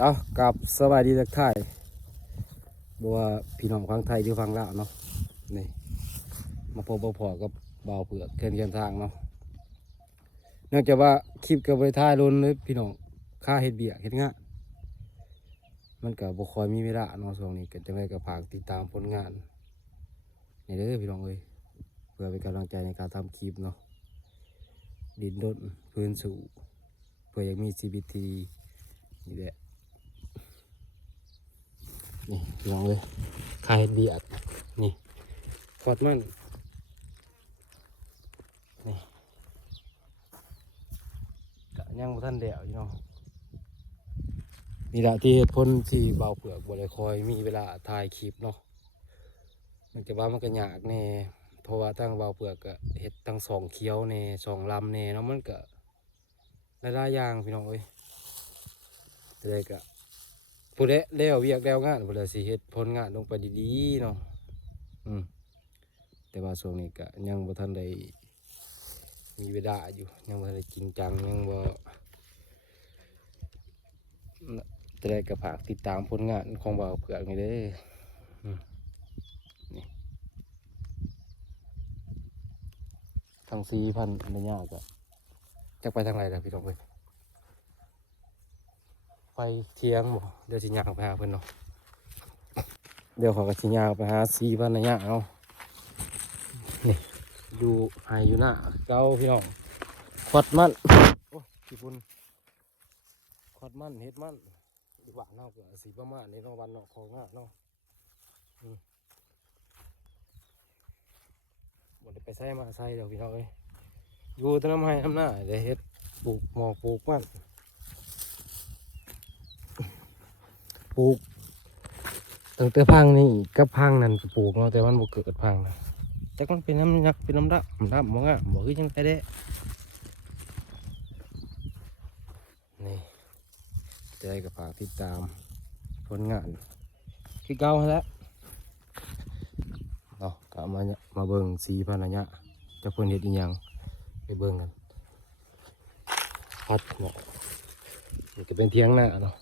เอากับสบายดีทักทายบอกว่าพี่น้องฟังไทยหรือฟังลาวเนาะนี่มาพบพอกับเบาเผือกเคียนทางเนาะเนื่องจากว่าคลิปกับบริทายล้นเลยพี่น้องค่าเฮ็ดเบียกเฮ็ดงานมันก็บ่ค่อยมีเวลาเนาะช่วงนี้ก็จังไดก็ฝากติดตามผลงานนี่เด้อพี่น้องเอ้ยเพื่อเป็นกำลังใจในการทำคลิปเนาะดินรนพื้นสู่เพื่ออยากมีชีวิตที่ดีนี่แหละนี่พี่น้องเลยค่าเฮ็ดเบียกนี่ขอดมันนี่กะยังบ่ทันเดี่ยวอยู่เนาะนี่แหละที่เหตุผลที่เบาเปลือกบ่ได้คอยมีเวลาถ่ายคลิปเนาะมันจะว่ามันก็ยากแน่เพราะว่าทั้งเบาเปลือกก็เฮ็ดทั้งสองเคี้ยวแน่สองลำแน่เนาะมันก็หลายๆอย่างพี่น้องเอ้ยแต่ได้ก็ผู้ใดแล้วเวียกแล้วงานผู้ใดสิเฮ็ดผลงานลงไปดีๆเนาะแต่ว่าช่วงนี้ก็ยังบ่ทันได้มีเวลาอยู่ยังบ่ทันได้จริงจังยังบ่จะได้กระฝากติดตามผลงานของเบาเผือกนี่เด้อนี่ทาง4,000ไม่ยากก็จะไปทางไหนล่ะพี่น้องเอ้ยไปเที่ยงบ่เดี๋ยวสิย่างไปหาเพิ่นเนาะเดี๋ยวเขาก็สิย่างไปหา4,000นะยะเอานี่อยู่ไห้อยู่หน้าเก้าพี่น้องขวดมันโอ้ยพี่พุ่นขวดมันเฮ็ดมันดีกว่าเนาะก็สิประมาณนี้เนาะวันเนาะของงานเนาะบ่ได้ไปใส่มาใส่เดี๋ยวพี่น้องเอ้ยอยู่แต่น้ำให้น้ำหน้าเดี๋ยวเฮ็ดปลูกหมอปลูกมันปลูกตั้งแต่พังนี่กับพังนั่นก็ปลูกเนาะแต่มันบ่เกิดพังนะจักมันเป็นน้ำยักเป็นน้ำดำบ่งะบ่คือจังไดเด้นี่จะได้กับฝากติดตามผลงานคือเก่าแล้วเนาะก็มาเบิ่ง4,000นะยะจะเพิ่นเฮ็ดอีหยังไปเบิ่งกันพัดเนาะนี่ก็เป็นเถียงนาเนาะ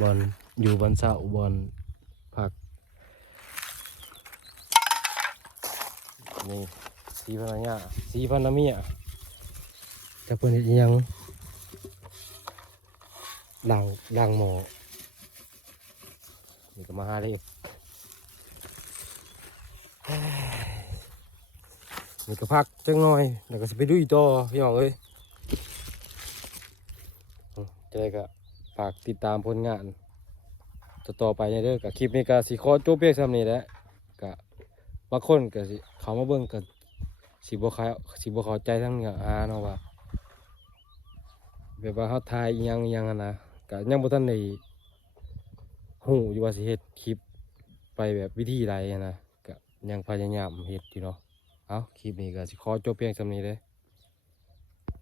บอนอยู่บอนเสาบอนผักนี่4,000นะยะ4,000นะเมียจะเพิ่นเฮ็ดอีหยังล้างหม้อนี่ก็มาหาเลขนี่ก็พักจังหน่อยแล้วก็สิไปดูอีกต่อพี่น้องเอ้ยจะได้ก็ฝากติดตามผลงานต่อไปเด้อกับคลิปนี้ก็สิขอจบเพียงเท่านี้แหละก็บางคนก็สิเขามาเบิ่งก็สิบ่เข้าใจทั้งเนื้อหาเนาะว่าแบบว่าเฮาถ่ายอีหยังอะนะก็ยังบ่ทันได้ฮู้อยู่ว่าสิเฮ็ดคลิปไปแบบวิธีใดนะก็ยังพยายามเฮ็ดอยู่เนาะเอาคลิปนี้ก็สิขอจบเพียงเท่านี้เด้อ